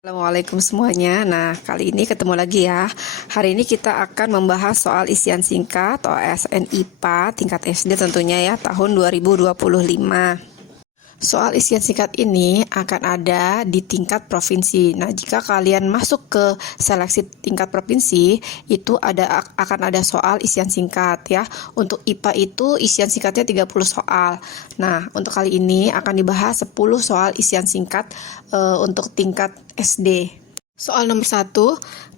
Assalamualaikum semuanya. Nah, kali ini ketemu lagi ya. Hari ini kita akan membahas soal isian singkat atau ASN IPA tingkat SD tentunya ya, tahun 2025. Soal isian singkat ini akan ada di tingkat provinsi. Nah, jika kalian masuk ke seleksi tingkat provinsi, itu akan ada soal isian singkat ya. Untuk IPA itu isian singkatnya 30 soal. Nah, untuk kali ini akan dibahas 10 soal isian singkat untuk tingkat SD. Soal nomor 1,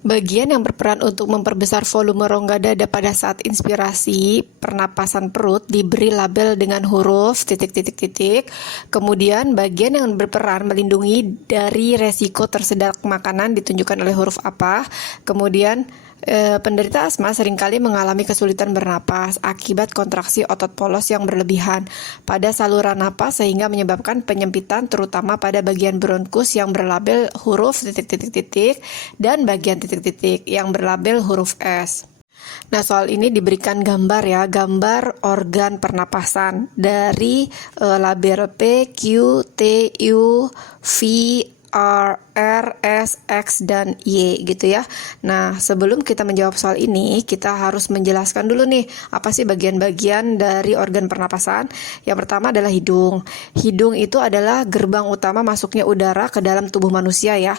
bagian yang berperan untuk memperbesar volume rongga dada pada saat inspirasi pernapasan perut diberi label dengan huruf titik-titik-titik. Kemudian bagian yang berperan melindungi dari resiko tersedak makanan ditunjukkan oleh huruf apa. Kemudian penderita asma seringkali mengalami kesulitan bernapas akibat kontraksi otot polos yang berlebihan pada saluran napas sehingga menyebabkan penyempitan terutama pada bagian bronkus yang berlabel huruf titik-titik-titik dan bagian titik-titik yang berlabel huruf S. Nah, soal ini diberikan gambar ya, gambar organ pernapasan dari label P, Q, T, U, V, R, S, X, dan Y gitu ya. Nah, sebelum kita menjawab soal ini, kita harus menjelaskan dulu nih, apa sih bagian-bagian dari organ pernapasan. Yang pertama adalah hidung. Hidung itu adalah gerbang utama masuknya udara ke dalam tubuh manusia ya.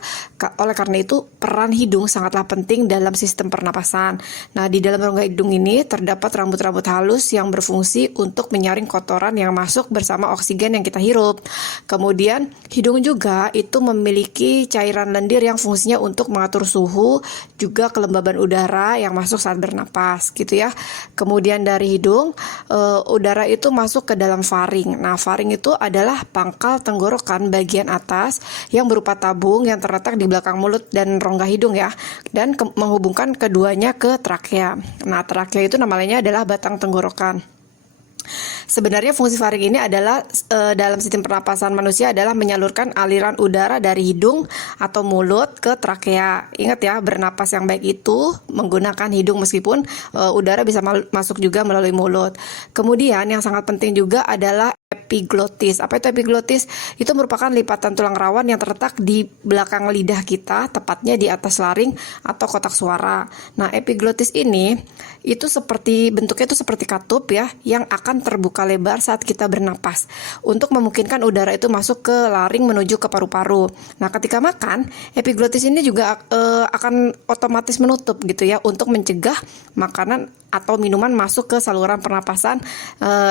Oleh karena itu, peran hidung sangatlah penting dalam sistem pernapasan. Nah, di dalam rongga hidung ini terdapat rambut-rambut halus yang berfungsi untuk menyaring kotoran yang masuk bersama oksigen yang kita hirup. Kemudian, hidung juga itu memiliki cairan lendir yang fungsinya untuk mengatur suhu, juga kelembaban udara yang masuk saat bernapas gitu ya. Kemudian dari hidung, udara itu masuk ke dalam faring. Nah, faring itu adalah pangkal tenggorokan bagian atas yang berupa tabung yang terletak di belakang mulut dan rongga hidung ya, dan menghubungkan keduanya ke trakea. Nah, trakea itu namanya adalah batang tenggorokan. Sebenarnya fungsi faring ini adalah dalam sistem pernapasan manusia adalah menyalurkan aliran udara dari hidung atau mulut ke trakea. Ingat ya, bernapas yang baik itu menggunakan hidung meskipun udara bisa masuk juga melalui mulut. Kemudian yang sangat penting juga adalah epiglotis. Apa itu epiglotis? Itu merupakan lipatan tulang rawan yang terletak di belakang lidah kita, tepatnya di atas laring atau kotak suara. Nah, epiglotis ini itu bentuknya itu seperti katup ya, yang akan terbuka lebar saat kita bernapas untuk memungkinkan udara itu masuk ke laring menuju ke paru-paru. Nah, ketika makan, epiglotis ini juga akan otomatis menutup gitu ya, untuk mencegah makanan atau minuman masuk ke saluran pernapasan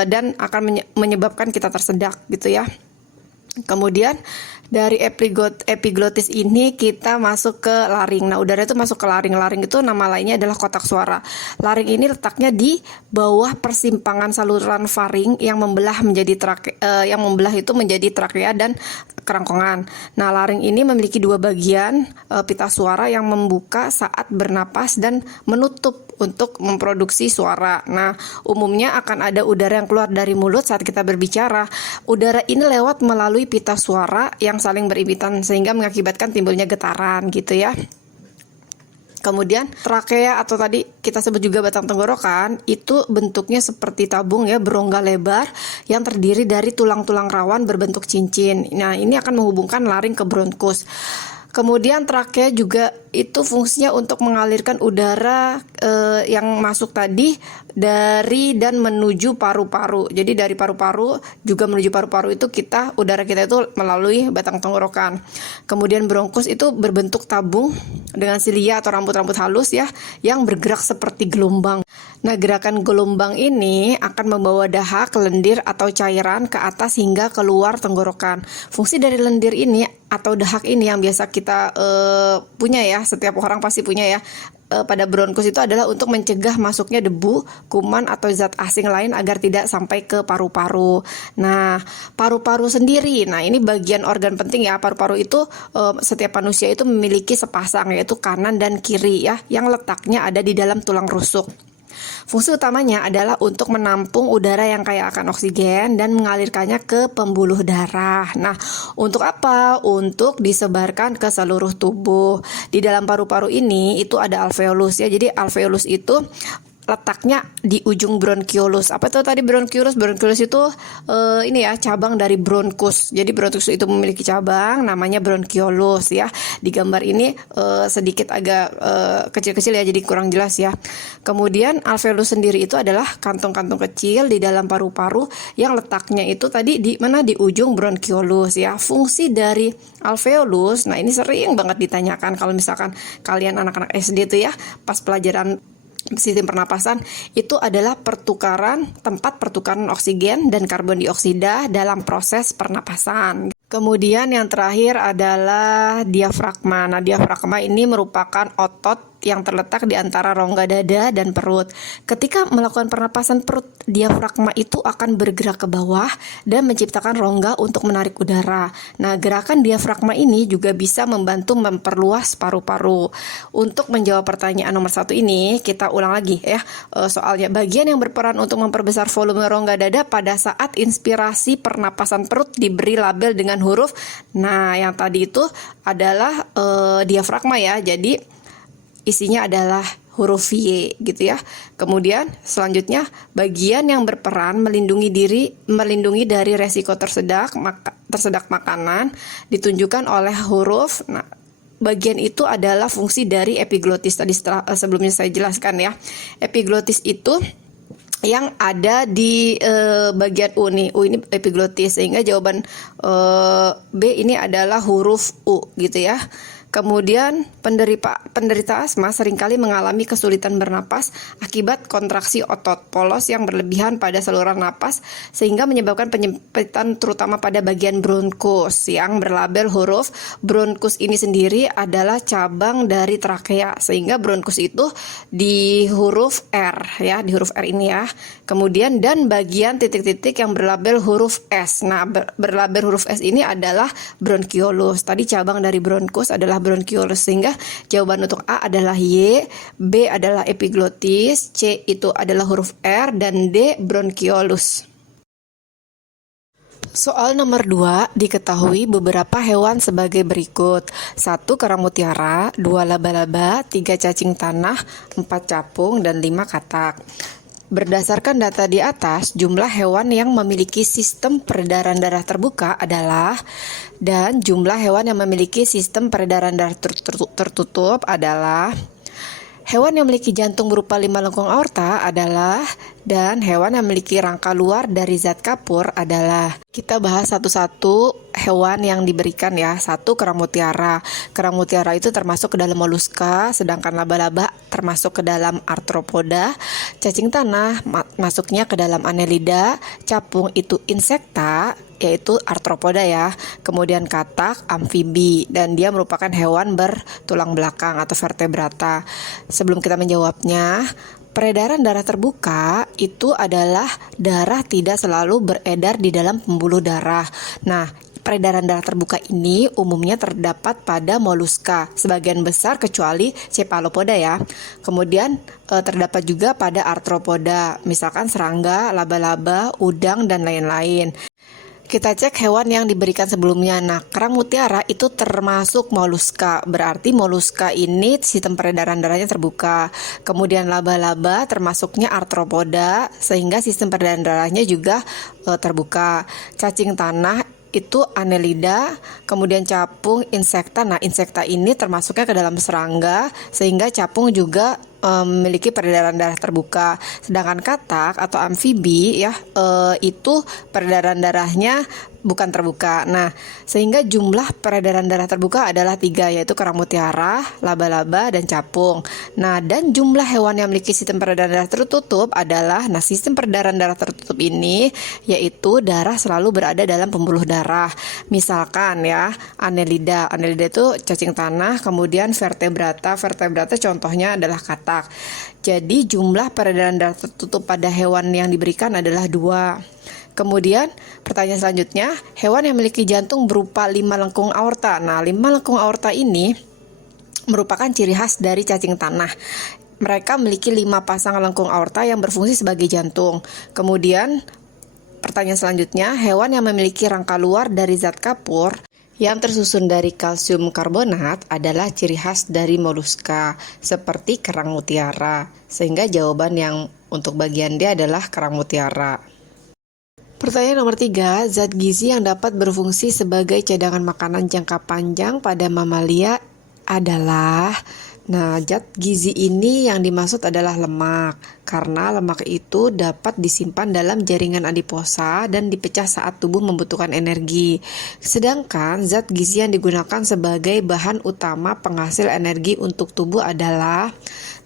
dan akan menyebabkan kita tersedak gitu ya. Kemudian dari epiglotis ini kita masuk ke laring. Nah, udara itu masuk ke laring. Laring itu nama lainnya adalah kotak suara. Laring ini letaknya di bawah persimpangan saluran faring yang membelah itu menjadi trakea dan kerongkongan. Nah, laring ini memiliki dua bagian, pita suara yang membuka saat bernapas dan menutup untuk memproduksi suara. Nah, umumnya akan ada udara yang keluar dari mulut saat kita berbicara. Udara ini lewat melalui pita suara yang saling beriritan sehingga mengakibatkan timbulnya getaran gitu ya. Kemudian trakea atau tadi kita sebut juga batang tenggorokan itu bentuknya seperti tabung ya, berongga lebar yang terdiri dari tulang-tulang rawan berbentuk cincin. Nah, ini akan menghubungkan laring ke bronkus. Kemudian trakea juga itu fungsinya untuk mengalirkan udara yang masuk tadi dari dan menuju paru-paru. Jadi dari paru-paru juga menuju paru-paru itu udara kita itu melalui batang tenggorokan. Kemudian bronkus itu berbentuk tabung dengan silia atau rambut-rambut halus ya, yang bergerak seperti gelombang. Nah, gerakan gelombang ini akan membawa dahak, lendir atau cairan ke atas hingga keluar tenggorokan. Fungsi dari lendir ini atau dahak ini yang biasa kita punya ya, setiap orang pasti punya ya, pada bronkus itu adalah untuk mencegah masuknya debu, kuman atau zat asing lain agar tidak sampai ke paru-paru. Nah, paru-paru sendiri, nah ini bagian organ penting ya. Paru-paru itu setiap manusia itu memiliki sepasang, yaitu kanan dan kiri ya, yang letaknya ada di dalam tulang rusuk. Fungsi utamanya adalah untuk menampung udara yang kaya akan oksigen dan mengalirkannya ke pembuluh darah. Nah, untuk apa? Untuk disebarkan ke seluruh tubuh. Di dalam paru-paru ini itu ada alveolus ya. Jadi alveolus itu letaknya di ujung bronkiolus. Apa itu tadi bronkiolus? Bronkiolus itu ini ya, cabang dari bronkus. Jadi bronkus itu memiliki cabang namanya bronkiolus ya. Di gambar ini sedikit agak kecil-kecil ya, jadi kurang jelas ya. Kemudian alveolus sendiri itu adalah kantong-kantong kecil di dalam paru-paru yang letaknya itu tadi di mana, di ujung bronkiolus ya. Fungsi dari alveolus, nah ini sering banget ditanyakan kalau misalkan kalian anak-anak SD itu ya, pas pelajaran sistem pernapasan, itu adalah tempat pertukaran oksigen dan karbon dioksida dalam proses pernapasan. Kemudian yang terakhir adalah diafragma. Nah, diafragma ini merupakan otot yang terletak di antara rongga dada dan perut. Ketika melakukan pernapasan perut, diafragma itu akan bergerak ke bawah dan menciptakan rongga untuk menarik udara. Nah, gerakan diafragma ini juga bisa membantu memperluas paru-paru. Untuk menjawab pertanyaan nomor 1 ini, kita ulang lagi ya soalnya. Bagian yang berperan untuk memperbesar volume rongga dada pada saat inspirasi pernapasan perut diberi label dengan huruf. Nah, yang tadi itu adalah diafragma ya. Jadi isinya adalah huruf Y gitu ya. Kemudian selanjutnya, bagian yang berperan melindungi dari resiko tersedak makanan ditunjukkan oleh huruf. Nah, bagian itu adalah fungsi dari epiglotis. Tadi sebelumnya saya jelaskan ya. Epiglotis itu yang ada di bagian U nih. U ini epiglotis, sehingga jawaban B ini adalah huruf U gitu ya. Kemudian penderita asma seringkali mengalami kesulitan bernapas akibat kontraksi otot polos yang berlebihan pada saluran napas, sehingga menyebabkan penyempitan terutama pada bagian bronkus yang berlabel huruf. Bronkus ini sendiri adalah cabang dari trakea, sehingga bronkus itu di huruf R ya, di huruf R ini ya. Kemudian dan bagian titik-titik yang berlabel huruf S. Nah, berlabel huruf S ini adalah bronkiolus. Tadi cabang dari bronkus adalah bronkiolus, sehingga jawaban untuk A adalah Y, B adalah epiglotis, C itu adalah huruf R, dan D bronkiolus. Soal nomor 2, diketahui beberapa hewan sebagai berikut. 1 kerang mutiara, 2 laba-laba, 3 cacing tanah, 4 capung, dan 5 katak. Berdasarkan data di atas, jumlah hewan yang memiliki sistem peredaran darah terbuka adalah, dan jumlah hewan yang memiliki sistem peredaran darah tertutup adalah, hewan yang memiliki jantung berupa 5 lengkung aorta adalah, dan hewan yang memiliki rangka luar dari zat kapur adalah. Kita bahas satu-satu hewan yang diberikan ya. 1 kerang mutiara. Kerang mutiara itu termasuk ke dalam moluska, sedangkan laba-laba termasuk ke dalam arthropoda. Cacing tanah masuknya ke dalam annelida. Capung itu insekta, yaitu arthropoda ya. Kemudian katak amfibi, dan dia merupakan hewan bertulang belakang atau vertebrata. Sebelum kita menjawabnya, peredaran darah terbuka itu adalah darah tidak selalu beredar di dalam pembuluh darah. Nah, peredaran darah terbuka ini umumnya terdapat pada moluska, sebagian besar kecuali cephalopoda ya. Kemudian terdapat juga pada arthropoda, misalkan serangga, laba-laba, udang, dan lain-lain. Kita cek hewan yang diberikan sebelumnya. Nah, kerang mutiara itu termasuk moluska. Berarti moluska ini sistem peredaran darahnya terbuka. Kemudian laba-laba termasuknya arthropoda, sehingga sistem peredaran darahnya juga terbuka. Cacing tanah itu annelida, kemudian capung insekta. Nah, insekta ini termasuknya ke dalam serangga, sehingga capung juga memiliki peredaran darah terbuka. Sedangkan katak atau amfibi ya, itu peredaran darahnya bukan terbuka. Nah, sehingga jumlah peredaran darah terbuka adalah 3, yaitu kerang mutiara, laba-laba, dan capung. Nah, dan jumlah hewan yang memiliki sistem peredaran darah tertutup adalah, nah, sistem peredaran darah tertutup ini yaitu darah selalu berada dalam pembuluh darah. Misalkan ya, annelida itu cacing tanah, kemudian vertebrata contohnya adalah katak. Jadi jumlah peredaran darah tertutup pada hewan yang diberikan adalah 2. Kemudian pertanyaan selanjutnya, hewan yang memiliki jantung berupa 5 lengkung aorta. Nah, 5 lengkung aorta ini merupakan ciri khas dari cacing tanah. Mereka memiliki 5 pasang lengkung aorta yang berfungsi sebagai jantung. Kemudian pertanyaan selanjutnya, hewan yang memiliki rangka luar dari zat kapur Yang tersusun dari kalsium karbonat adalah ciri khas dari moluska, seperti kerang mutiara, sehingga jawaban yang untuk bagian D adalah kerang mutiara. Pertanyaan nomor 3, zat gizi yang dapat berfungsi sebagai cadangan makanan jangka panjang pada mamalia adalah, zat gizi ini yang dimaksud adalah lemak, karena lemak itu dapat disimpan dalam jaringan adiposa dan dipecah saat tubuh membutuhkan energi. Sedangkan zat gizi yang digunakan sebagai bahan utama penghasil energi untuk tubuh adalah,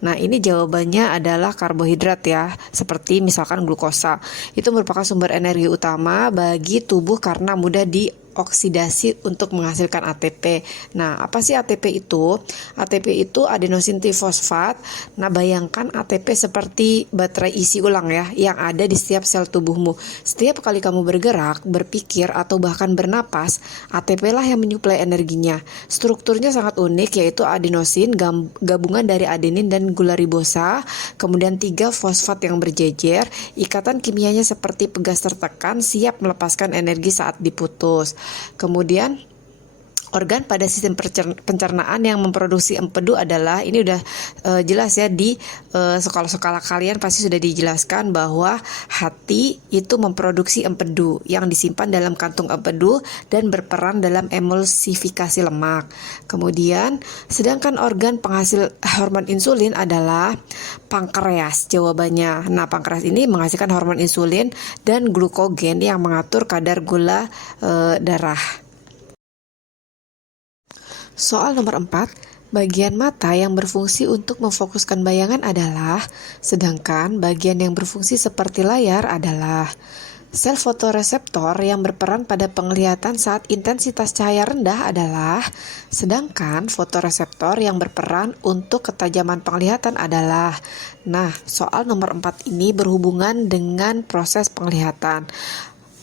ini jawabannya adalah karbohidrat ya, seperti misalkan glukosa. Itu merupakan sumber energi utama bagi tubuh karena mudah dioksidasi untuk menghasilkan ATP. Nah, apa sih ATP itu? ATP itu adenosin trifosfat. Nah, bayangkan ATP seperti baterai isi ulang ya, yang ada di setiap sel tubuhmu. Setiap kali kamu bergerak, berpikir, atau bahkan bernapas, ATP lah yang menyuplai energinya. Strukturnya sangat unik, yaitu adenosin, gabungan dari adenin dan gula ribosa, kemudian 3 fosfat yang berjejer, ikatan kimianya seperti pegas tertekan, siap melepaskan energi saat diputus. Kemudian organ pada sistem pencernaan yang memproduksi empedu adalah, ini udah jelas ya di sekolah-sekolah kalian pasti sudah dijelaskan bahwa hati itu memproduksi empedu yang disimpan dalam kantung empedu dan berperan dalam emulsifikasi lemak. Kemudian sedangkan organ penghasil hormon insulin adalah pankreas jawabannya. Nah, pankreas ini menghasilkan hormon insulin dan glukogen yang mengatur kadar gula darah. Soal nomor 4, bagian mata yang berfungsi untuk memfokuskan bayangan adalah, sedangkan bagian yang berfungsi seperti layar adalah sel fotoreseptor yang berperan pada penglihatan saat intensitas cahaya rendah adalah, sedangkan fotoreseptor yang berperan untuk ketajaman penglihatan adalah. Nah, soal nomor 4 ini berhubungan dengan proses penglihatan.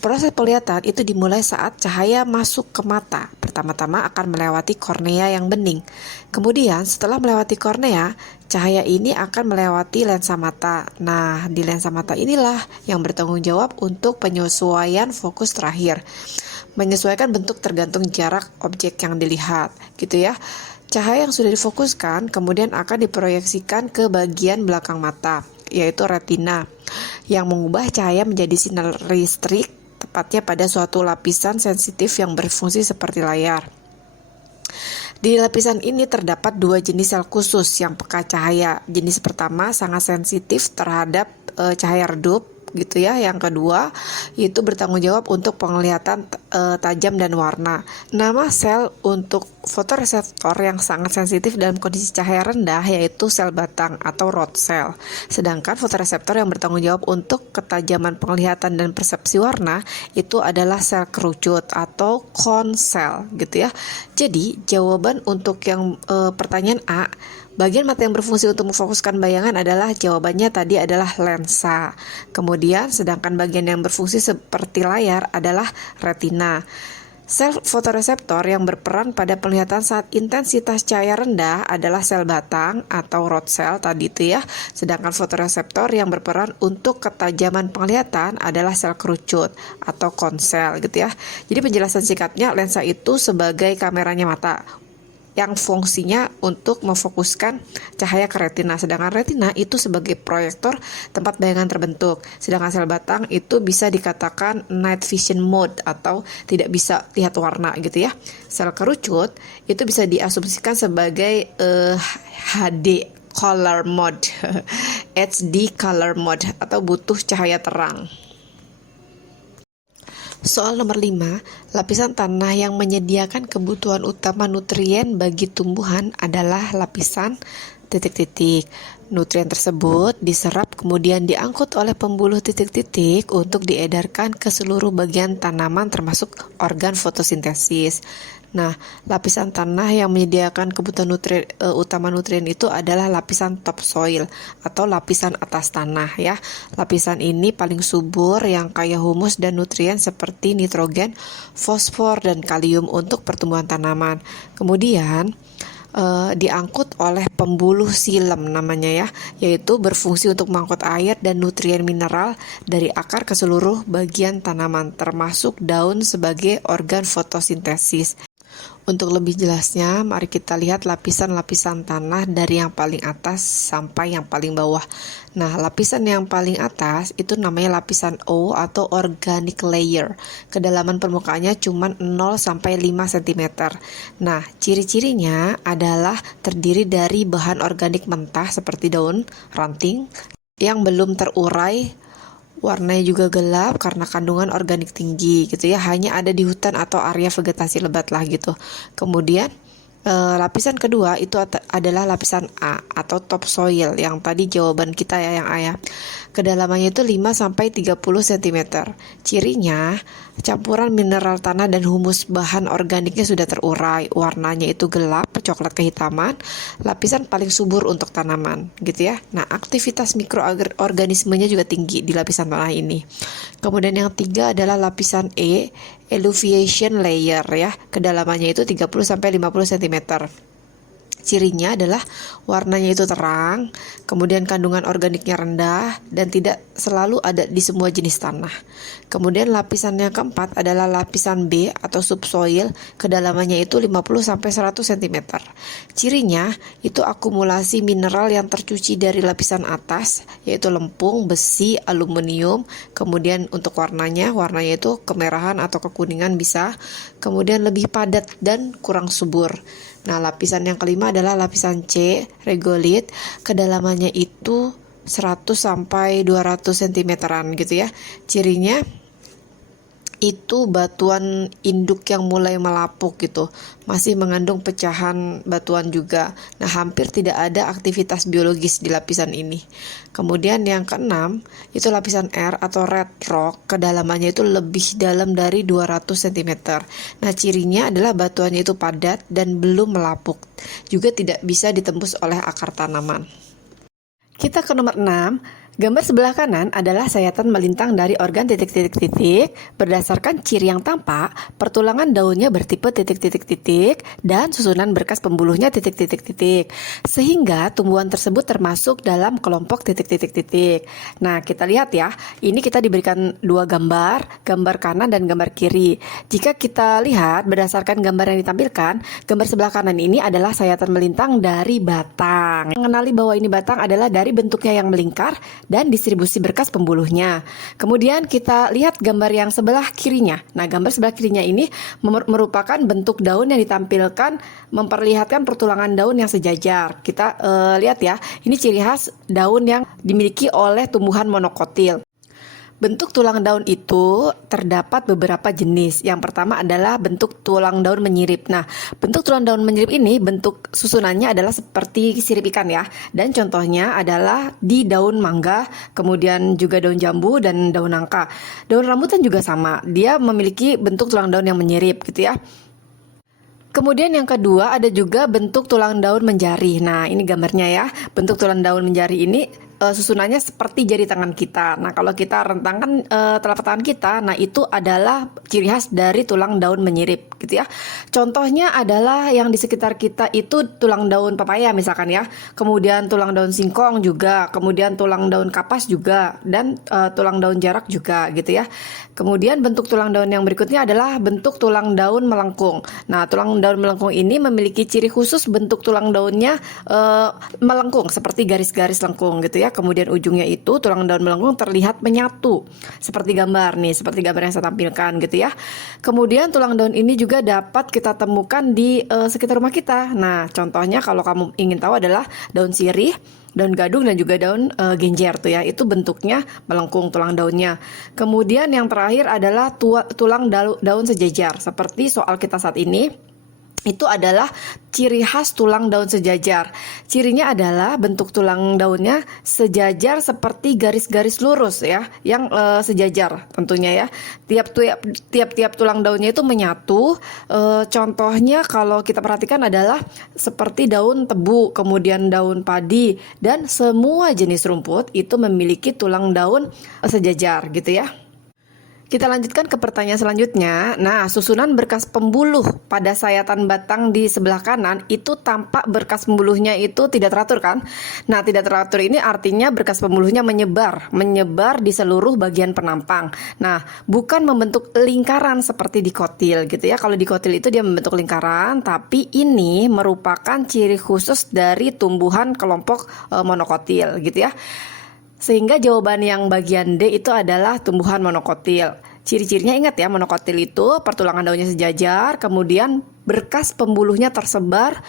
Proses penglihatan itu dimulai saat cahaya masuk ke mata. Pertama-tama akan melewati kornea yang bening. Kemudian setelah melewati kornea, cahaya ini akan melewati lensa mata. Nah, di lensa mata inilah yang bertanggung jawab untuk penyesuaian fokus terakhir. Menyesuaikan bentuk tergantung jarak objek yang dilihat, gitu ya. Cahaya yang sudah difokuskan kemudian akan diproyeksikan ke bagian belakang mata, yaitu retina, yang mengubah cahaya menjadi sinar listrik, tepatnya pada suatu lapisan sensitif yang berfungsi seperti layar. Di lapisan ini terdapat 2 jenis sel khusus yang peka cahaya. Jenis pertama sangat sensitif terhadap cahaya redup, gitu ya. Yang kedua itu bertanggung jawab untuk penglihatan tajam dan warna. Nama sel untuk fotoreseptor yang sangat sensitif dalam kondisi cahaya rendah yaitu sel batang atau rod cell. Sedangkan fotoreseptor yang bertanggung jawab untuk ketajaman penglihatan dan persepsi warna itu adalah sel kerucut atau cone cell, gitu ya. Jadi jawaban untuk yang pertanyaan A, bagian mata yang berfungsi untuk memfokuskan bayangan adalah, jawabannya tadi adalah lensa. Kemudian sedangkan bagian yang berfungsi seperti layar adalah retina. Sel fotoreseptor yang berperan pada penglihatan saat intensitas cahaya rendah adalah sel batang atau rod cell tadi itu ya. Sedangkan fotoreseptor yang berperan untuk ketajaman penglihatan adalah sel kerucut atau cone cell, gitu ya. Jadi penjelasan singkatnya, lensa itu sebagai kameranya mata yang fungsinya untuk memfokuskan cahaya ke retina. Sedangkan retina itu sebagai proyektor tempat bayangan terbentuk. Sedangkan sel batang itu bisa dikatakan night vision mode atau tidak bisa lihat warna, gitu ya. Sel kerucut itu bisa diasumsikan sebagai HD color mode, HD color mode atau butuh cahaya terang. Soal nomor 5, lapisan tanah yang menyediakan kebutuhan utama nutrien bagi tumbuhan adalah lapisan titik-titik. Nutrien tersebut diserap kemudian diangkut oleh pembuluh titik-titik untuk diedarkan ke seluruh bagian tanaman termasuk organ fotosintesis. Nah, lapisan tanah yang menyediakan kebutuhan utama nutrien itu adalah lapisan topsoil atau lapisan atas tanah ya. Lapisan ini paling subur yang kaya humus dan nutrien seperti nitrogen, fosfor, dan kalium untuk pertumbuhan tanaman. Kemudian diangkut oleh pembuluh silem namanya ya, yaitu berfungsi untuk mengangkut air dan nutrien mineral dari akar ke seluruh bagian tanaman termasuk daun sebagai organ fotosintesis. Untuk lebih jelasnya, mari kita lihat lapisan-lapisan tanah dari yang paling atas sampai yang paling bawah. Nah, lapisan yang paling atas itu namanya lapisan O atau organic layer. Kedalaman permukaannya cuma 0 sampai 5 cm. Nah, ciri-cirinya adalah terdiri dari bahan organik mentah seperti daun, ranting yang belum terurai. Warnanya juga gelap karena kandungan organik tinggi gitu ya. Hanya ada di hutan atau area vegetasi lebat lah gitu. Kemudian lapisan kedua itu adalah lapisan A atau topsoil yang tadi jawaban kita ya yang A ya. Kedalamannya itu 5 sampai 30 cm. Cirinya campuran mineral tanah dan humus bahan organiknya sudah terurai. Warnanya itu gelap, coklat kehitaman. Lapisan paling subur untuk tanaman gitu ya. Nah, aktivitas mikroorganismenya juga tinggi di lapisan tanah ini. Kemudian yang tiga adalah lapisan E, elevation layer ya. Kedalamannya itu 30 sampai 50 cm. Cirinya adalah warnanya itu terang, kemudian kandungan organiknya rendah dan tidak selalu ada di semua jenis tanah. Kemudian lapisan yang keempat adalah lapisan B atau subsoil, kedalamannya itu 50 sampai 100 cm. Cirinya itu akumulasi mineral yang tercuci dari lapisan atas, yaitu lempung, besi, aluminium. Kemudian untuk warnanya itu kemerahan atau kekuningan bisa. Kemudian lebih padat dan kurang subur. Nah, lapisan yang kelima adalah lapisan C, regolith. Kedalamannya itu 100 sampai 200 cm-an gitu ya. Cirinya itu batuan induk yang mulai melapuk gitu, masih mengandung pecahan batuan juga. Nah, hampir tidak ada aktivitas biologis di lapisan ini. Kemudian yang keenam itu lapisan R atau red rock, kedalamannya itu lebih dalam dari 200 cm. Nah, cirinya adalah batuannya itu padat dan belum melapuk, juga tidak bisa ditembus oleh akar tanaman. Kita ke nomor 6. Gambar sebelah kanan adalah sayatan melintang dari organ titik-titik-titik. Berdasarkan ciri yang tampak, pertulangan daunnya bertipe titik-titik-titik dan susunan berkas pembuluhnya titik-titik-titik. Sehingga tumbuhan tersebut termasuk dalam kelompok titik-titik-titik. Nah, kita lihat ya, ini kita diberikan dua gambar kanan dan gambar kiri. Jika kita lihat berdasarkan gambar yang ditampilkan, gambar sebelah kanan ini adalah sayatan melintang dari batang. Mengenali bahwa ini batang adalah dari bentuknya yang melingkar dan distribusi berkas pembuluhnya. Kemudian kita lihat gambar yang sebelah kirinya. Nah, gambar sebelah kirinya ini merupakan bentuk daun yang ditampilkan memperlihatkan pertulangan daun yang sejajar. Kita lihat ya, ini ciri khas daun yang dimiliki oleh tumbuhan monokotil. Bentuk tulang daun itu terdapat beberapa jenis. Yang pertama adalah bentuk tulang daun menyirip. Nah, bentuk tulang daun menyirip ini bentuk susunannya adalah seperti sirip ikan ya. Dan contohnya adalah di daun mangga, kemudian juga daun jambu dan daun nangka. Daun rambutan juga sama. Dia memiliki bentuk tulang daun yang menyirip gitu ya. Kemudian yang kedua ada juga bentuk tulang daun menjari. Nah, ini gambarnya ya. Bentuk tulang daun menjari ini susunannya seperti jari tangan kita. Nah, kalau kita rentangkan telapak tangan kita, nah itu adalah ciri khas dari tulang daun menyirip gitu ya. Contohnya adalah yang di sekitar kita itu tulang daun pepaya misalkan ya. Kemudian tulang daun singkong juga, kemudian tulang daun kapas juga, dan tulang daun jarak juga gitu ya. Kemudian bentuk tulang daun yang berikutnya adalah bentuk tulang daun melengkung. Nah, tulang daun melengkung ini memiliki ciri khusus bentuk tulang daunnya melengkung seperti garis-garis lengkung gitu ya. Kemudian ujungnya itu tulang daun melengkung terlihat menyatu seperti gambar nih, seperti gambar yang saya tampilkan gitu ya. Kemudian tulang daun ini juga dapat kita temukan di sekitar rumah kita. Nah, contohnya kalau kamu ingin tahu adalah daun sirih, daun gadung dan juga daun genjer tuh ya. Itu bentuknya melengkung tulang daunnya. Kemudian yang terakhir adalah tulang daun sejajar seperti soal kita saat ini. Itu adalah ciri khas tulang daun sejajar. Cirinya adalah bentuk tulang daunnya sejajar seperti garis-garis lurus ya, yang sejajar tentunya ya. Tiap-tiap tulang daunnya itu menyatu. Contohnya kalau kita perhatikan adalah seperti daun tebu, kemudian daun padi, dan semua jenis rumput itu memiliki tulang daun sejajar gitu ya. Kita lanjutkan ke pertanyaan selanjutnya. Nah, susunan berkas pembuluh pada sayatan batang di sebelah kanan itu tampak berkas pembuluhnya itu tidak teratur kan? Nah, tidak teratur ini artinya berkas pembuluhnya menyebar di seluruh bagian penampang. Nah, bukan membentuk lingkaran seperti di kotil gitu ya. Kalau di kotil itu dia membentuk lingkaran, tapi ini merupakan ciri khusus dari tumbuhan kelompok monokotil gitu ya. Sehingga jawaban yang bagian D itu adalah tumbuhan monokotil. Ciri-cirinya ingat ya, monokotil itu pertulangan daunnya sejajar, kemudian berkas pembuluhnya tersebar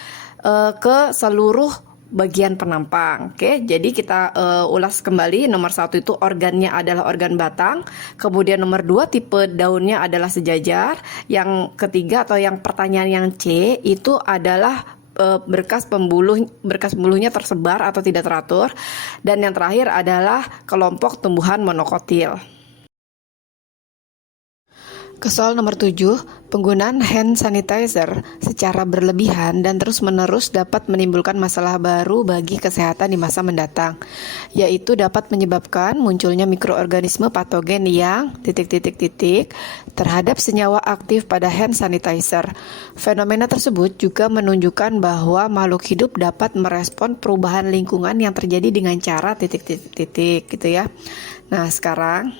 ke seluruh bagian penampang. Oke, jadi kita ulas kembali. Nomor 1 itu organnya adalah organ batang. Kemudian nomor 2 tipe daunnya adalah sejajar. Yang ketiga atau yang pertanyaan yang C itu adalah berkas pembuluhnya tersebar atau tidak teratur, dan yang terakhir adalah kelompok tumbuhan monokotil. Ke soal nomor 7, penggunaan hand sanitizer secara berlebihan dan terus-menerus dapat menimbulkan masalah baru bagi kesehatan di masa mendatang, yaitu dapat menyebabkan munculnya mikroorganisme patogen yang ... terhadap senyawa aktif pada hand sanitizer. Fenomena tersebut juga menunjukkan bahwa makhluk hidup dapat merespon perubahan lingkungan yang terjadi dengan cara ... gitu ya. Nah, sekarang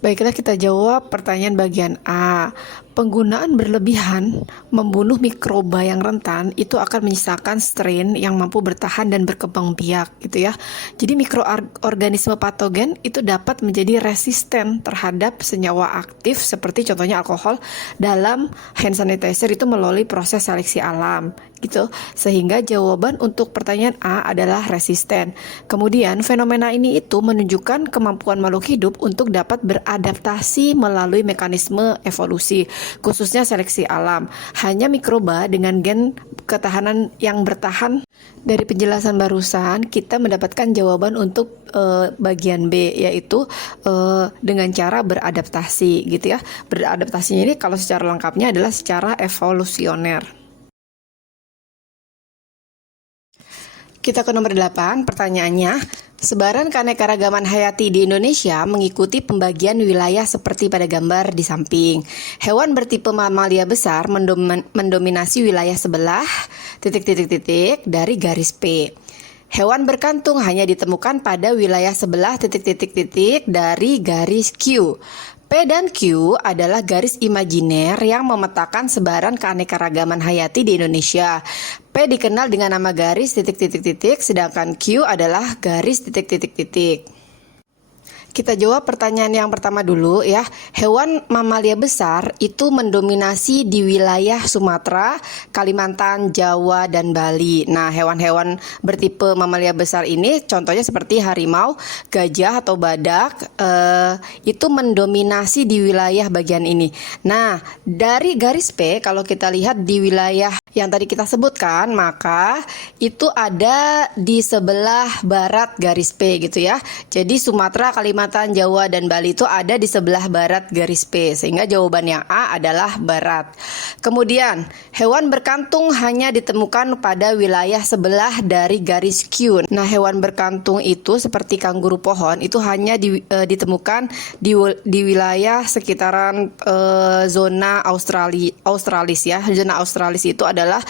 baiklah, kita jawab pertanyaan bagian A. Penggunaan berlebihan membunuh mikroba yang rentan itu akan menyisakan strain yang mampu bertahan dan berkembang biak gitu ya. Jadi mikroorganisme patogen itu dapat menjadi resisten terhadap senyawa aktif seperti contohnya alkohol dalam hand sanitizer itu melalui proses seleksi alam gitu. Sehingga jawaban untuk pertanyaan A adalah resisten. Kemudian fenomena ini itu menunjukkan kemampuan makhluk hidup untuk dapat beradaptasi melalui mekanisme evolusi, khususnya seleksi alam. Hanya mikroba dengan gen ketahanan yang bertahan. Dari penjelasan barusan kita mendapatkan jawaban untuk bagian B, yaitu dengan cara beradaptasi gitu ya. Beradaptasinya ini kalau secara lengkapnya adalah secara evolusioner. Kita ke nomor 8, pertanyaannya, sebaran keanekaragaman hayati di Indonesia mengikuti pembagian wilayah seperti pada gambar di samping. Hewan bertipe mamalia besar mendominasi wilayah sebelah ... dari garis P. Hewan berkantung hanya ditemukan pada wilayah sebelah ... dari garis Q. P dan Q adalah garis imajiner yang memetakan sebaran keanekaragaman hayati di Indonesia. P dikenal dengan nama garis ... sedangkan Q adalah garis ... Kita jawab pertanyaan yang pertama dulu ya. Hewan mamalia besar itu mendominasi di wilayah Sumatera, Kalimantan, Jawa, dan Bali. Nah, hewan-hewan bertipe mamalia besar ini contohnya seperti harimau, gajah atau badak itu mendominasi di wilayah bagian ini. Nah, dari garis P kalau kita lihat di wilayah yang tadi kita sebutkan, maka itu ada di sebelah barat garis P gitu ya. Jadi Sumatera, Kalimantan, Jawa, dan Bali itu ada di sebelah barat garis P, sehingga jawaban yang A adalah barat. Kemudian hewan berkantung hanya ditemukan pada wilayah sebelah dari garis Q. Nah, hewan berkantung itu seperti kanguru pohon itu hanya ditemukan di wilayah sekitaran zona Australis ya. Zona Australis itu adalah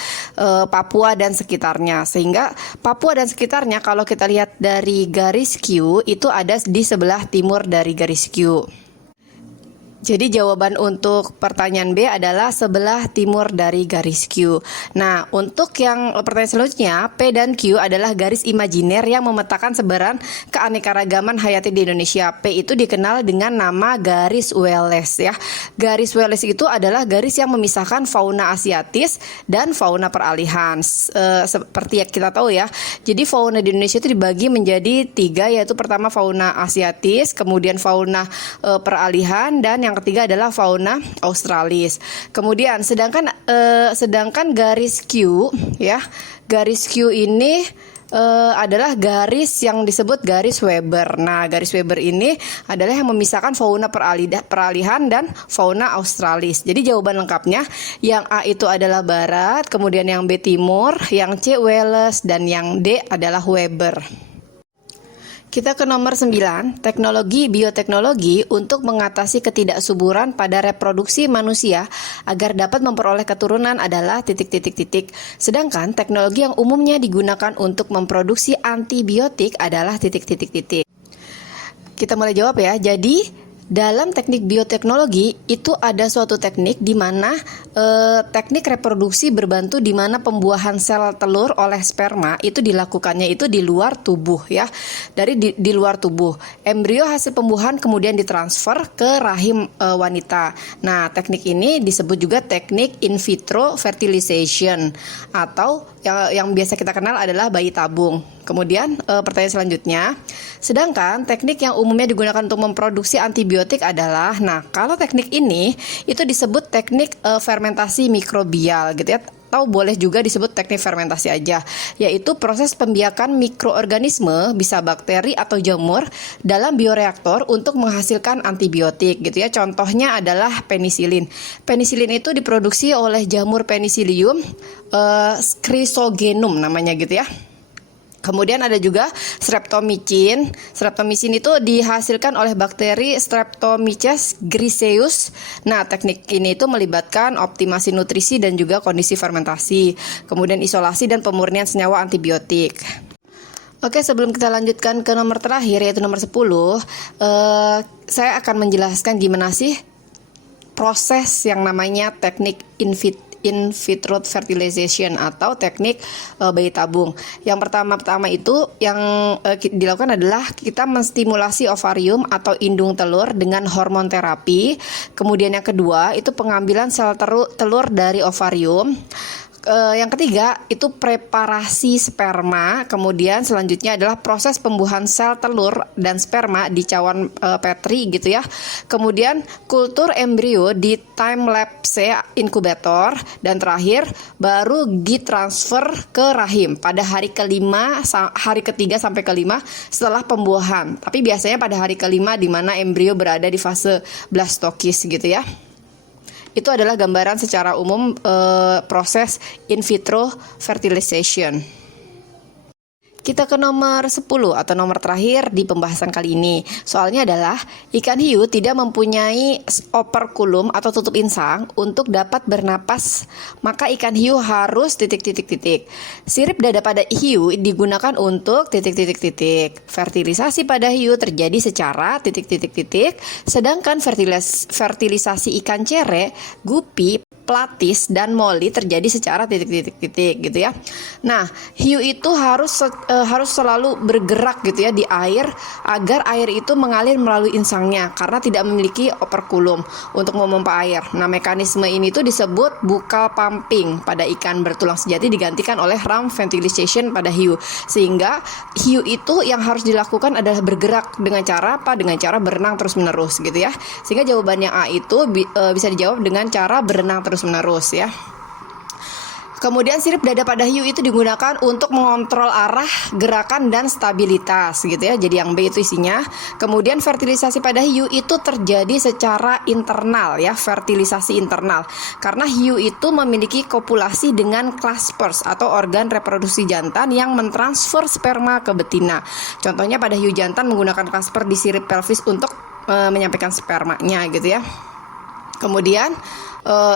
Papua dan sekitarnya, sehingga Papua dan sekitarnya kalau kita lihat dari garis Q itu ada di sebelah timur dari garis Q. Jadi jawaban untuk pertanyaan B adalah sebelah timur dari garis Q. Nah, untuk yang pertanyaan selanjutnya, P dan Q adalah garis imajiner yang memetakan sebaran keanekaragaman hayati di Indonesia. P itu dikenal dengan nama garis Wallace ya. Garis Wallace itu adalah garis yang memisahkan fauna asiatis dan fauna peralihan. Seperti yang kita tahu ya. Jadi fauna di Indonesia itu dibagi menjadi 3, yaitu pertama fauna asiatis, kemudian fauna peralihan, dan yang ketiga adalah fauna australis. Kemudian sedangkan garis Q ya, garis Q ini adalah garis yang disebut garis Weber. Nah, garis Weber ini adalah yang memisahkan fauna peralihan dan fauna australis. Jadi jawaban lengkapnya yang A itu adalah barat, kemudian yang B timur, yang C Wallace, dan yang D adalah Weber. Kita ke nomor 9, teknologi bioteknologi untuk mengatasi ketidaksuburan pada reproduksi manusia agar dapat memperoleh keturunan adalah titik-titik-titik. Sedangkan teknologi yang umumnya digunakan untuk memproduksi antibiotik adalah titik-titik-titik. Kita mulai jawab ya. Jadi dalam teknik bioteknologi itu ada suatu teknik di mana teknik reproduksi berbantu di mana pembuahan sel telur oleh sperma itu dilakukannya itu di luar tubuh ya. Di luar tubuh. Embrio hasil pembuahan kemudian ditransfer ke rahim wanita. Nah, teknik ini disebut juga teknik in vitro fertilization atau yang biasa kita kenal adalah bayi tabung. Kemudian pertanyaan selanjutnya, sedangkan teknik yang umumnya digunakan untuk memproduksi antibiotik adalah, nah kalau teknik ini itu disebut teknik fermentasi mikrobial gitu ya, atau boleh juga disebut teknik fermentasi aja, yaitu proses pembiakan mikroorganisme, bisa bakteri atau jamur dalam bioreaktor untuk menghasilkan antibiotik gitu ya. Contohnya adalah penisilin. Penisilin itu diproduksi oleh jamur Penicillium chrysogenum namanya gitu ya. Kemudian ada juga streptomycin. Streptomycin itu dihasilkan oleh bakteri Streptomyces griseus. Nah, teknik ini itu melibatkan optimasi nutrisi dan juga kondisi fermentasi. Kemudian isolasi dan pemurnian senyawa antibiotik. Oke, sebelum kita lanjutkan ke nomor terakhir yaitu nomor 10, saya akan menjelaskan gimana sih proses yang namanya teknik in vitro fertilization atau teknik bayi tabung. Yang pertama itu yang dilakukan adalah kita menstimulasi ovarium atau indung telur dengan hormon terapi. Kemudian yang kedua itu pengambilan sel telur dari ovarium. Yang ketiga itu preparasi sperma. Kemudian selanjutnya adalah proses pembuahan sel telur dan sperma di cawan Petri gitu ya. Kemudian kultur embrio di time lapse inkubator, dan terakhir baru ditransfer ke rahim pada hari ketiga sampai kelima setelah pembuahan. Tapi biasanya pada hari kelima di mana embrio berada di fase blastokis gitu ya. Itu adalah gambaran secara umum proses in vitro fertilization. Kita ke nomor 10 atau nomor terakhir di pembahasan kali ini. Soalnya adalah ikan hiu tidak mempunyai operculum atau tutup insang untuk dapat bernapas. Maka ikan hiu harus titik-titik-titik. Sirip dada pada hiu digunakan untuk titik-titik-titik. Fertilisasi pada hiu terjadi secara titik-titik-titik. Sedangkan fertilisasi ikan cere, gupi, platis dan moli terjadi secara titik-titik-titik gitu ya. Nah, hiu itu harus selalu bergerak gitu ya di air agar air itu mengalir melalui insangnya karena tidak memiliki operculum untuk memompa air. Nah, mekanisme ini tuh disebut buccal pumping pada ikan bertulang sejati digantikan oleh ram ventilation pada hiu. Sehingga hiu itu yang harus dilakukan adalah bergerak dengan cara apa? Dengan cara berenang terus-menerus gitu ya. Sehingga jawaban yang A itu bisa dijawab dengan cara berenang terus-menerus ya. Kemudian sirip dada pada hiu itu digunakan untuk mengontrol arah, gerakan, dan stabilitas gitu ya. Jadi yang B itu isinya. Kemudian fertilisasi pada hiu itu terjadi secara internal ya, fertilisasi internal. Karena hiu itu memiliki kopulasi dengan claspers atau organ reproduksi jantan yang mentransfer sperma ke betina. Contohnya pada hiu jantan menggunakan clasper di sirip pelvis untuk menyampaikan spermanya gitu ya. Kemudian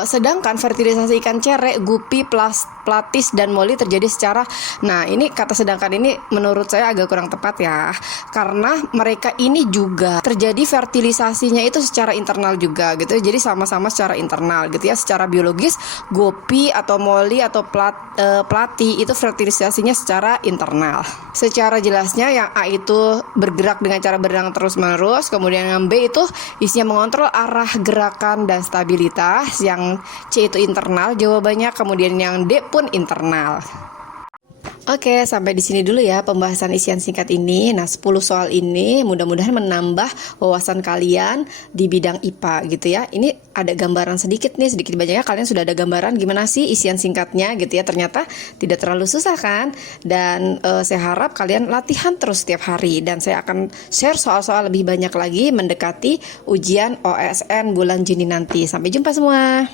sedangkan fertilisasi ikan cere, gupi, platis, dan moli terjadi secara, nah ini kata sedangkan ini menurut saya agak kurang tepat ya, karena mereka ini juga terjadi fertilisasinya itu secara internal juga gitu, jadi sama-sama secara internal gitu ya. Secara biologis gupi atau moli atau plati itu fertilisasinya secara internal. Secara jelasnya yang A itu bergerak dengan cara berenang terus-menerus, kemudian yang B itu isinya mengontrol arah gerakan dan stabilitas, yang C itu internal jawabannya, kemudian yang D pun internal. Oke, sampai di sini dulu ya pembahasan isian singkat ini. Nah, 10 soal ini mudah-mudahan menambah wawasan kalian di bidang IPA gitu ya. Ini ada gambaran sedikit nih, sedikit banyaknya kalian sudah ada gambaran gimana sih isian singkatnya gitu ya. Ternyata tidak terlalu susah kan? Dan saya harap kalian latihan terus setiap hari. Dan saya akan share soal-soal lebih banyak lagi mendekati ujian OSN bulan Juni nanti. Sampai jumpa semua.